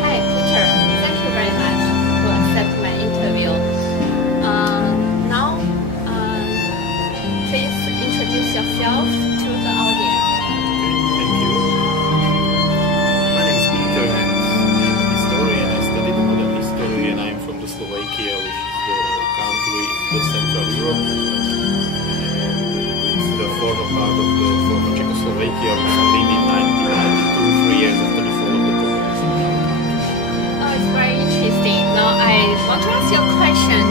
Hi, Peter. Thank you very much for accepting my interview. Now, please introduce yourself to the audience. Thank you. My name is Peter and I'm a historian. I studied modern history and I'm from the Slovakia, which is the country in the Central Europe. And it's the former part of the former Czechoslovakia, which was in 1992, 3 years after the fall of the communism. Oh, it's very interesting. Now, I want to ask you a question.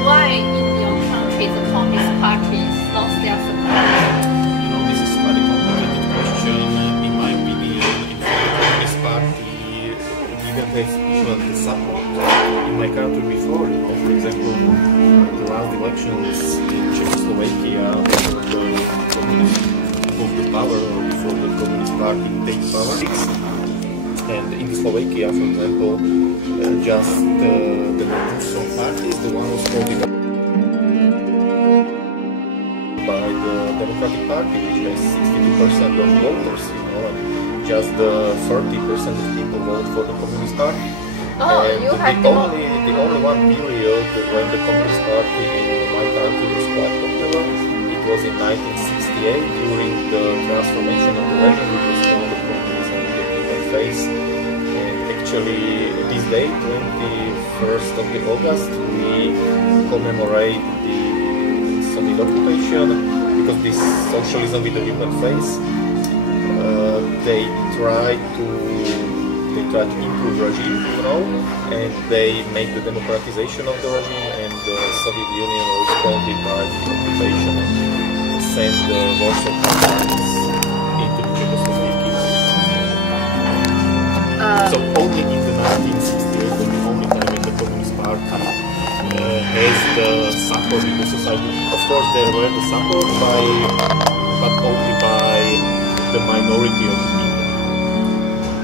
Why in your country the Communist Party lost their support? You know, this is quite a complicated question. In my opinion, in fact, the Communist Party didn't have even the support in my country before. You know, for example, the last elections in Czechoslovakia, before the communists took the power, or before the Communist Party takes power. And in Slovakia, for example, just the two strong parties, the one was called by the Democratic Party, which has 62% of voters, you know, and just 30% of people vote for the Communist Party. Oh, and you have the only one period when the Communist Party in my country was quite popular, it was in 1968 during the transformation of the regime, which was called the communism in the Cuban phase. And actually, this day, 21st of August, we commemorate the Soviet occupation, because this socialism with the human face, they try to improve regime, you know, and they make the democratization of the regime, and the Soviet Union responded by the occupation and sent the Warsaw Compacts into Czechoslovakia. So only in the 1968, when the only time when the Communist Party has the support in the society. Of course, there were the support but only by the minority of the people.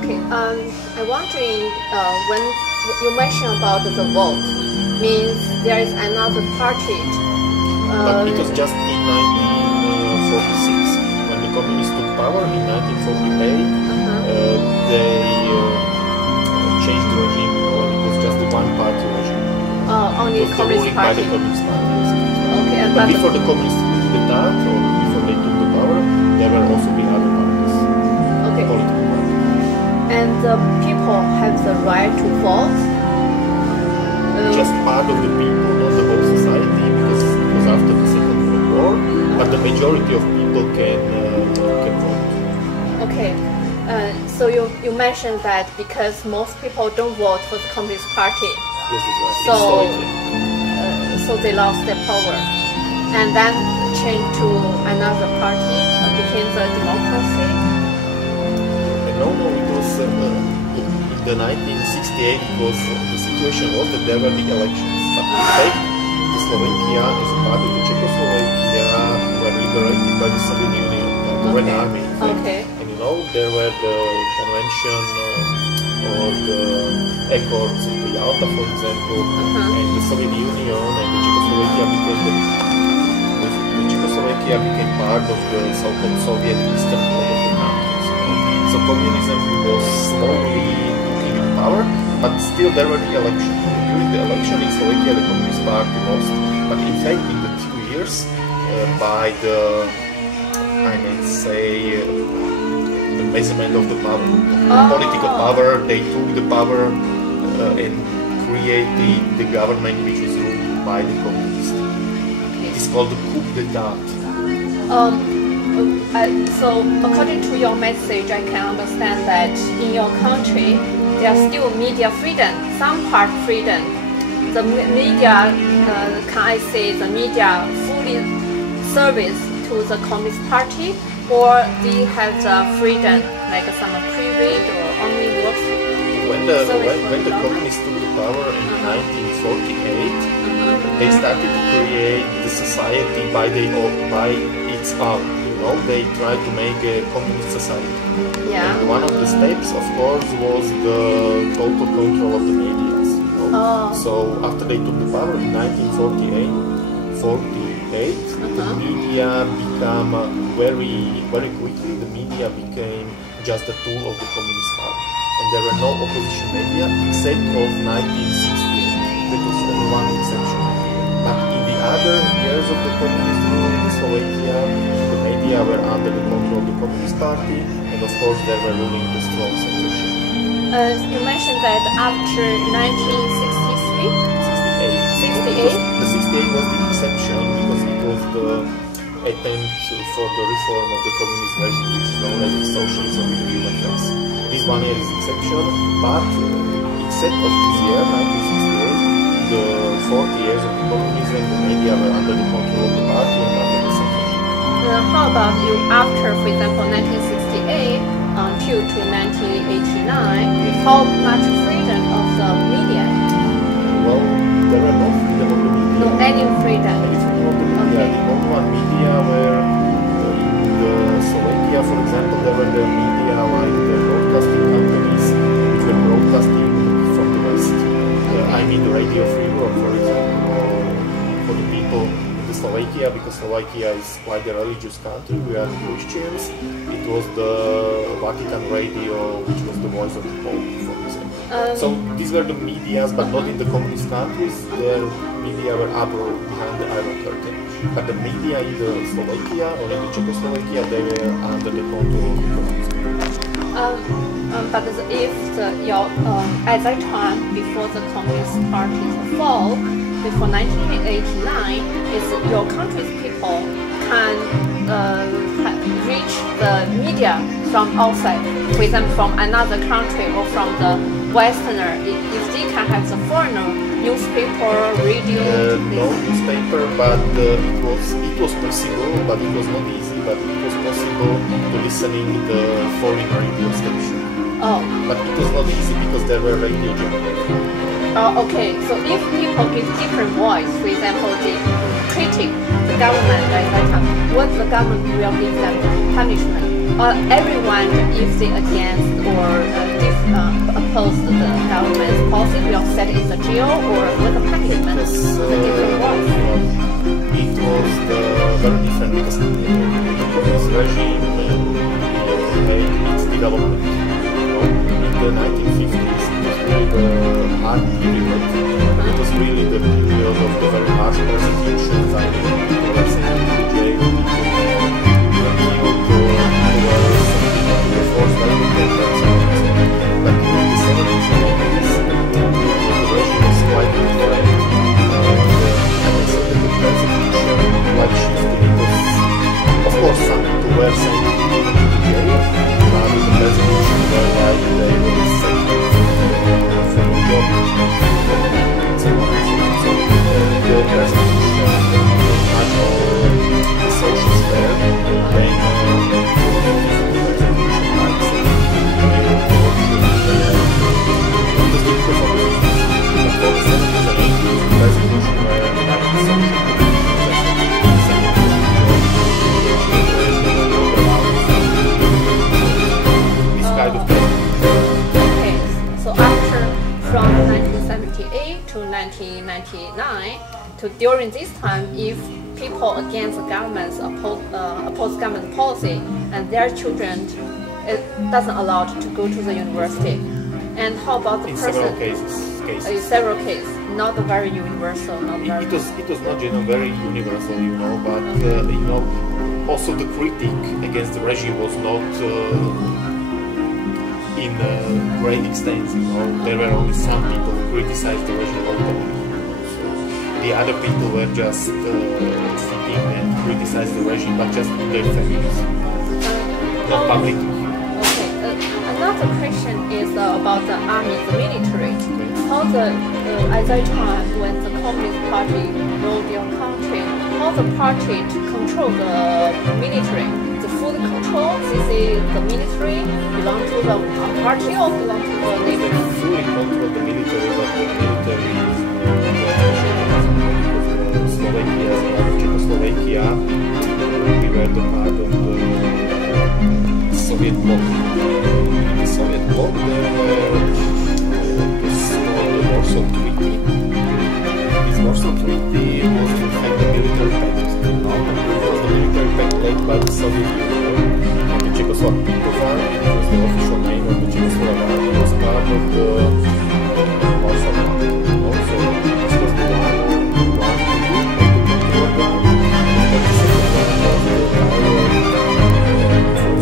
Okay, I'm wondering, when you mentioned about the vote, means there is another party. But it was just in 1946, when the communists took power in 1948, they changed the regime, and it was just the one-party regime. Only the Communist by Party. the Communist Party. Okay, But before the communists took the start, or before they took the power, there were also the other parties, okay. political parties. And the people have the right to vote? Just part of the people, not the whole society, because it was after the Second World War, but the majority of people can vote. Okay, so you mentioned that because most people don't vote for the Communist Party, Yes, exactly. so they lost their power, and then changed to another party, became the democracy. No, it was in the 1968. It was the situation was that there were the elections, but in fact, the Slovakia, as a part of the Czechoslovakia, were liberated by the Soviet Union, by the Red Army. Okay. And you know, there were the convention or the accords of the Yalta, for example, and the Soviet Union and the Czechoslovakia became part of the so-called Soviet Eastern Bloc of the countries. So communism was slowly taking power, but still there were the elections. During the election in Slovakia, the Communist Party lost. But in fact, in the 2 years, by the, I may say, the measurement of the power, political power, they took the power and created the government which was ruled by the communists. It is called the coup d'état. So according to your message, I can understand that in your country there are still media freedom, some part freedom. The media, can I say, the media fully service to the Communist Party, or they have the freedom, like some private or only works? When the communists took the power in 1948, they started to create the society by its own. You know, they tried to make a communist society. Yeah. And one of the steps, of course, was the total control of the media. You know? So after they took the power in 1948, the media media became very quickly. The media became just a tool of the Communist Party, and there were no opposition media except of 1968. That was only one exception. But in the other years of the communist rule in Slovakia, the media were under the control of the Communist Party, and of course they were ruling the strong censorship. You mentioned that after 1963, 68. The 68 was the exception because it was the attempt for the reform of the communist regime, which is known as socialism with the human face. This 1 year is exception, but except of this year, 1968, the 40 years of communism, the media were under the control of the party and under the censorship. How about you after, for example, 1968 until to 1989? How much freedom of the media? Well, there were no freedom of the media. No any freedom. The only one media were in Slovakia, for example, there were the media like the broadcasting companies which were broadcasting from the West. I mean the Radio Free Europe, for example, for the people in Slovakia, because Slovakia is quite a religious country, we are Christians. It was the Vatican Radio, which was the voice of the Pope, for example. So these were the medias, but not in the communist countries. Their media were up behind the Iron Curtain. But the media in the Slovakia or in the Czechoslovakia, they were under the control of the communist party. But if at that time, before the Communist Party's fall, before 1989, is your country's people can reach the media from outside, for example, from another country or from the Westerner, if they can have the foreigner newspaper, radio. No newspaper, but it was possible, but it was not easy. But it was possible to listening the foreign radio station. Oh. But it was not easy because there were radio journalists. Okay, so if people give different voice, for example, they critique the government at that time, what the government will give them punishment? Everyone, if they against or oppose the government's policy, will set in the jail or what the punishment? The different voice. It was very different because the communist regime made its development. In the 1950s, it was really the hard period. It was really the period of the very harsh persecutions. I mean, people were sent to jail, people were forced by the government. But in the 70s and 80s, the regime was quite different. And I said that the persecution quite shifted. It was, of course, some people were sent to jail, but the persecution were like they were sent from the job. So the persecution was much more the social sphere than the persecution like from 1978 to 1999, to during this time, if people against the government's oppose government policy and their children, it doesn't allow to go to the university. And how about the person? Several cases. In several cases, not very universal. It was not very universal, but also the critique against the regime was not in great extent. There were only some people who criticized the regime openly. So the other people were just sitting and criticized the regime, but just in their families, not publicly. Another question is about the army, the military. How at that time when the Communist Party ruled your country, how the party to control the military? The full control, this is the military belong to the party or belong to the neighborhood? Fully control the military, but the military is Slovakia, Czechoslovakia. We were the part of the Soviet bloc. The Soviet bloc, there were the Warsaw Treaty. This Warsaw Treaty was in fact the military pact. It was the military Union, and the Czechoslovak People's Army, which was the official name of the Czechoslovak Army, was part of the Warsaw Pact. Also, this was the one group of the program, but the second one was the top leader of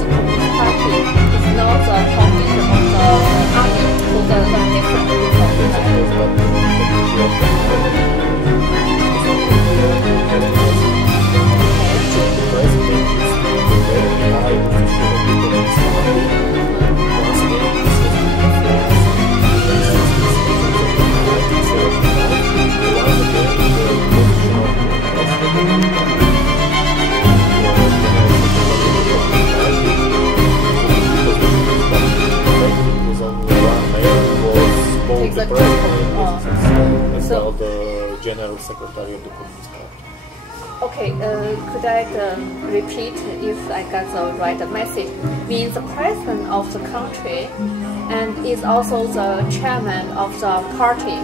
the Communist Party is not the top leader of the army, so the different group of the the General Secretary of the Communist Party. Okay, could I repeat if I got the right message? Means the president of the country and is also the chairman of the party,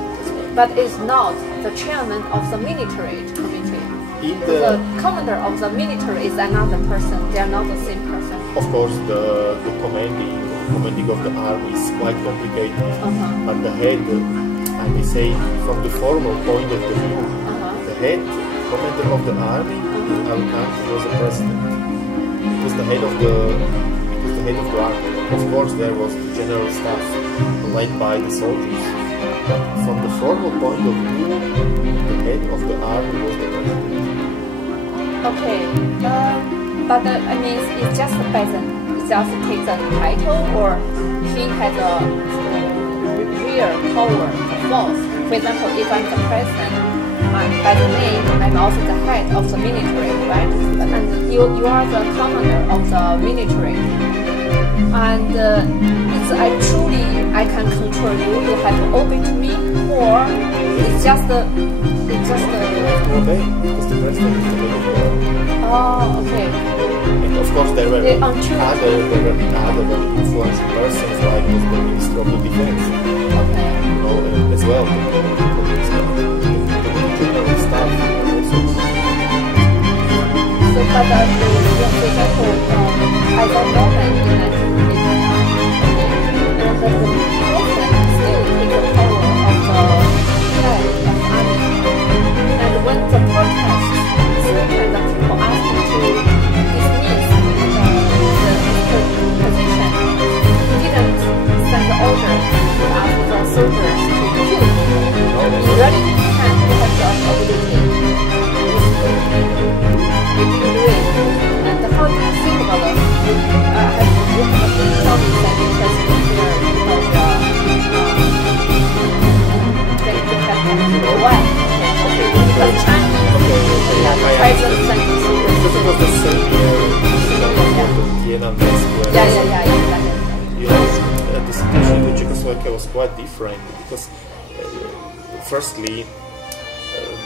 but is not the chairman of the military committee. The commander of the military is another person. They are not the same person. Of course, the commanding of the army is quite complicated, but the head, I may say, from the formal point of view, the head commander of the army in our country was the president. It was the head of the army. Of course, there was the general staff led by the soldiers, but from the formal point of view, the head of the army was the president. Okay, but I mean, it's just the president. It just takes a title, or he has a real power, force. For example, if I'm the president, by the name, I'm also the head of the military, right? And you are the commander of the military. And I can control you. You have to obey to me, or it's just obey, because the president is the head of the army. Oh, okay. And of course, there were other very influential persons, like the Minister of the Defense. Okay. As well. The general staff also. So, but for example, I don't know that in 1989, the president still takes the power of the head of the army. And when the protests, sometimes the people ask him to dismiss the position, he didn't send the order to ask the soldiers to kill people. In reality, you have the ability. You do it. And how do you think about it? Have you tell me that because here, why? Because Chinese, president sent the soldiers. Because it was the same year Tiananmen Square. Yeah. You know, the situation in Czechoslovakia was quite different because, firstly,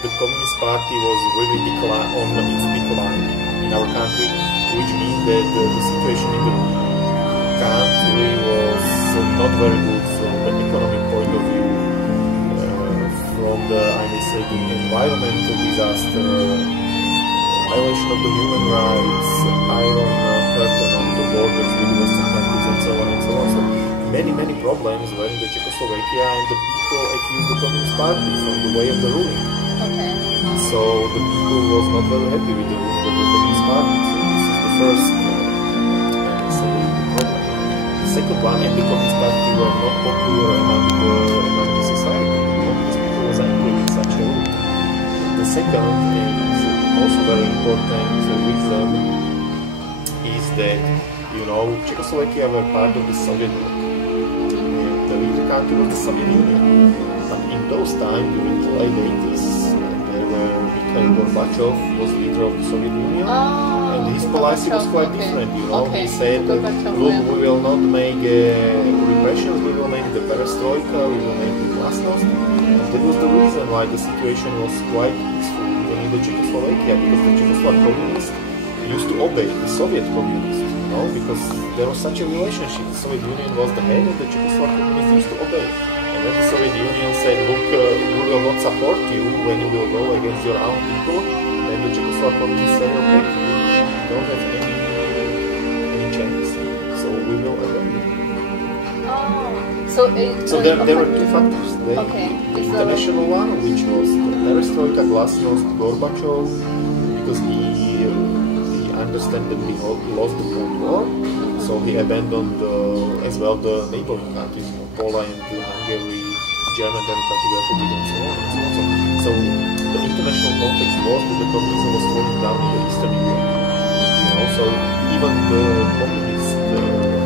the Communist Party was really on its decline in our country, which means that the situation in the country was not very good from the economic point of view, from the, I may say, the environmental disaster, violation of the human rights, iron curtain on the borders with the Western countries, and so on and so on. So many problems were in the Czechoslovakia, and the people accused the Communist Party from the way of the ruling. Okay. So the people was not very happy with the ruling of the Communist Party. So this is the first problem. The second one, and the Communist Party were not popular among the society. Because people was angry with such a rule. The second, and also very important reason, is that, you know, Czechoslovakia were part of the Soviet bloc. The leader country was the Soviet Union. But in those times, during the late 80s, there were Mikhail Gorbachev was leader of the Soviet Union, and his policy was quite different. You know, he said, "Look, we will not make repressions. We will make the perestroika. We will make the glasnost." And that was the reason why the situation was quite peaceful even in the Czechoslovakia, because the Czechoslovak communists used to obey the Soviet communists. You know, because there was such a relationship. The Soviet Union was the head and the Czechoslovak communists used to obey. And when the Soviet Union said, look, we will not support you when you will go against your own people, then the Czechoslovak communists said, okay, we don't have any chance, so we will obey you. So there were two factors. The international one, which was the perestroika, glasnost, Gorbachev, because he understood that we lost the Cold War, so he abandoned as well the neighboring countries, Poland, Hungary, German Democratic Republic, and so on and so on. So the international context was that the communism was falling down in the Eastern Europe. You know, so even the communist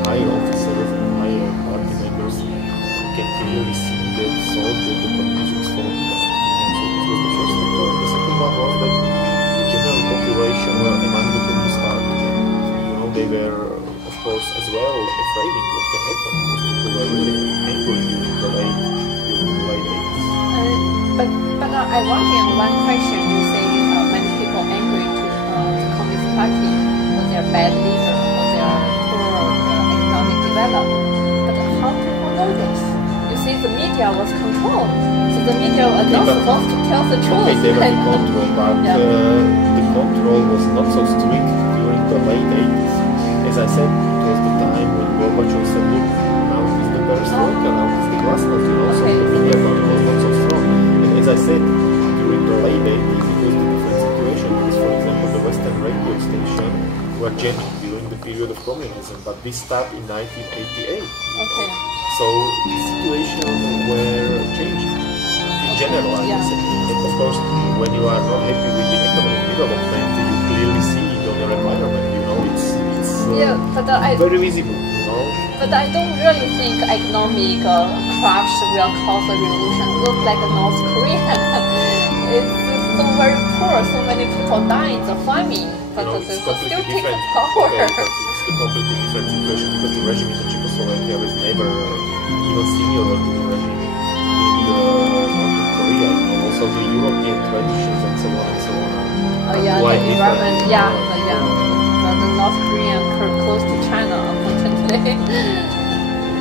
higher officers and higher party members can clearly see that the communism is falling down. So this was the first factor. The second one was that the general population were among the communist party. You know, they were, of course, as well afraid of what can happen, because people were really angry during the late 80s. But I wonder in one question, you say many people angry to the Communist Party for their bad leader, for their poor economic development. But how people know this? You see, the media was controlled, so the media was not supposed to tell the truth. Okay, they were controlled, but the control was not so strict during the late 80s. As I said, it was the time when Gorbachev said, look, now it is the perestroika, now it is the glasnost, you know, so the media was not so strong. And as I said, during the late 80s, it was a different situation, because, for example, the Western radio station were jamming during the period of communism, but this started in 1988. Okay. So the situations were changing in general, I would say. And of course, when you are not happy with the economic development, you clearly see it on your environment. You know, it's very visible. You know. But I don't really think economic crash will cause a revolution. Look like North Korea. It's so very poor. So many people die in the famine, but they still take the power. Okay, but it's a completely different situation, because the regime in Czechoslovakia was never even similar to the regime in North Korea. Also the European traditions and so on and so on. The environment, the North Korean close to China, unfortunately.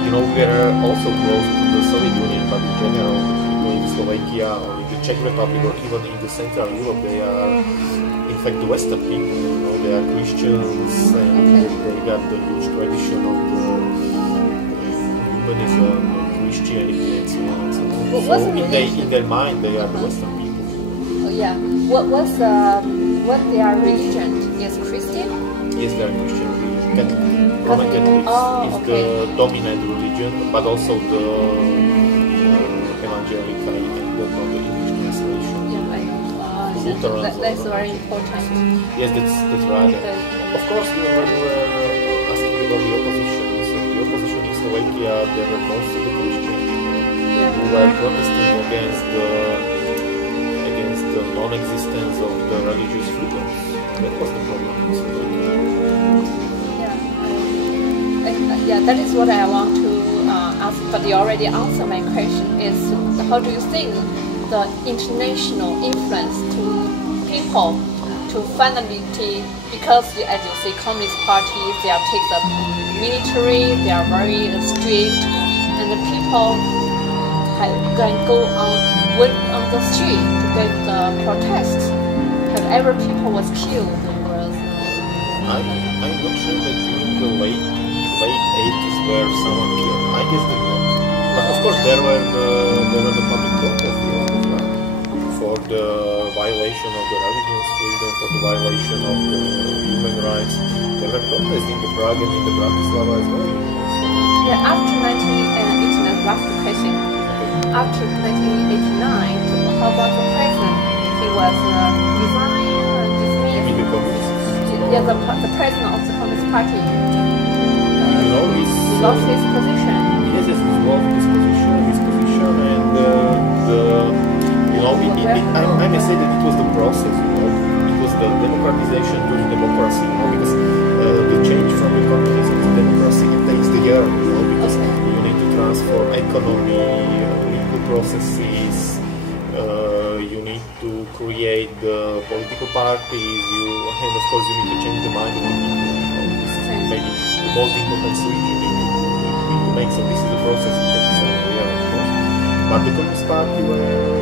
You know, we are also close to the Soviet Union, but in general, people in Slovakia or in the Czech Republic or even in the Central Europe, they are, in fact, the Western people. You know, they are Christians, and they got the huge tradition of the humanism, Christianity, and so on and so on. So in their mind, they are the Western people. What their religion is Christian? Yes, they are Christian religion. Roman Catholics is the dominant religion, but also the evangelical and the English translation. That's very important. Yes, that's right. Of course, when you were asking about the opposition, so the opposition in Slovakia, there were mostly the Christians who were protesting against the non-existence of the religious freedoms. That was the problem in Slovakia. That is what I want to ask, but you already answered my question, is how do you think the international influence to people to finally, because as you say, Communist Party, they are take the military, they are very strict, and the people can go on the street to get the protests. Have ever people was killed? I'm not sure that during the late 80s where someone killed. I guess that not. But of course there were the public protests for the violation of the religious freedom, for the violation of the human rights. There were protests in the Prague and in the Bratislava as well. After 1989, last question. After 1989, how about the president? He was resigned, dismissed. The president of the Communist Party. He lost his position. Yes, he lost his position, and I may say that it was the process. It was the democratization to the democracy. Because the change from the communism to democracy, it takes the year. Because you need to transform economy, legal processes. You need to create the political parties. And of course, you need to change the mind of the people. This is maybe the most important switch you need to make. So this is the process that takes several years, of course. But the Communist Party were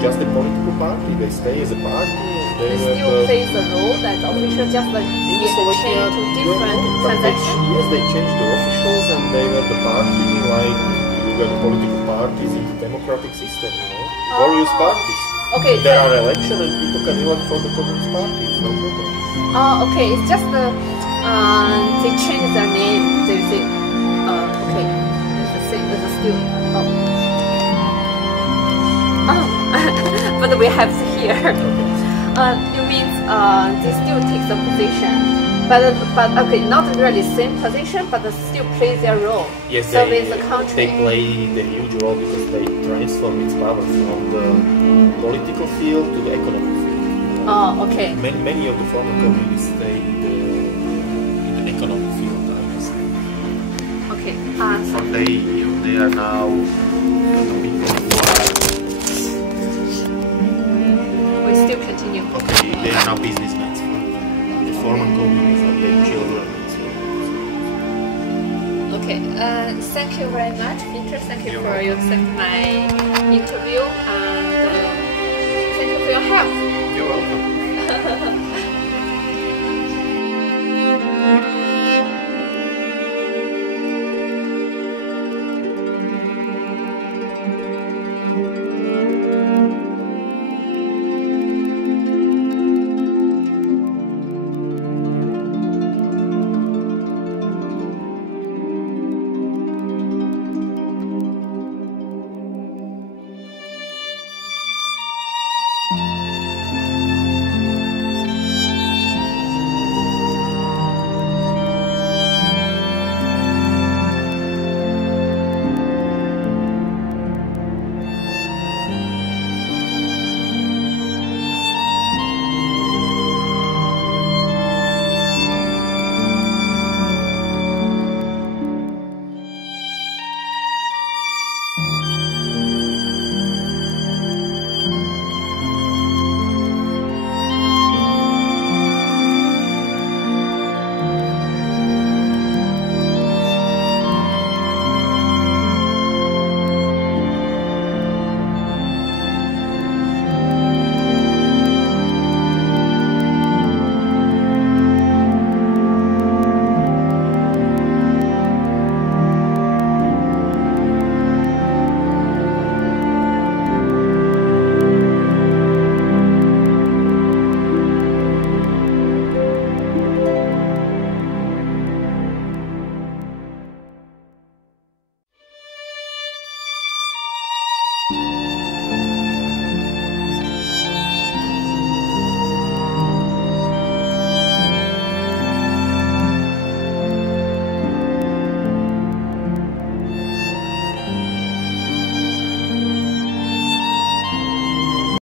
just a political party. They stay as a party. They still plays a role as official, just like they change to different transactions. Yes, they changed the officials and they were the party like you got political parties in the democratic system, you know, various parties. Okay. There are elections and people can elect for the Communist Party. It's no problem. Okay. It's just they change their name. They say, okay, it's the same. It's still. But we have here. You mean they still take the position, but okay, not really same position, but they still play their role. Yes, serving the country. They play the huge role because they transform its power from the political field to the economic field. Oh, okay. Many of the former communists stay in the economic field, I would say. Okay. So they are now the people who are. We still continue. Okay, they are now businessmen. The former communists and their children. Okay. Thank you very much, Peter. Thank you for accepting my interview and thank you for your help. You're welcome.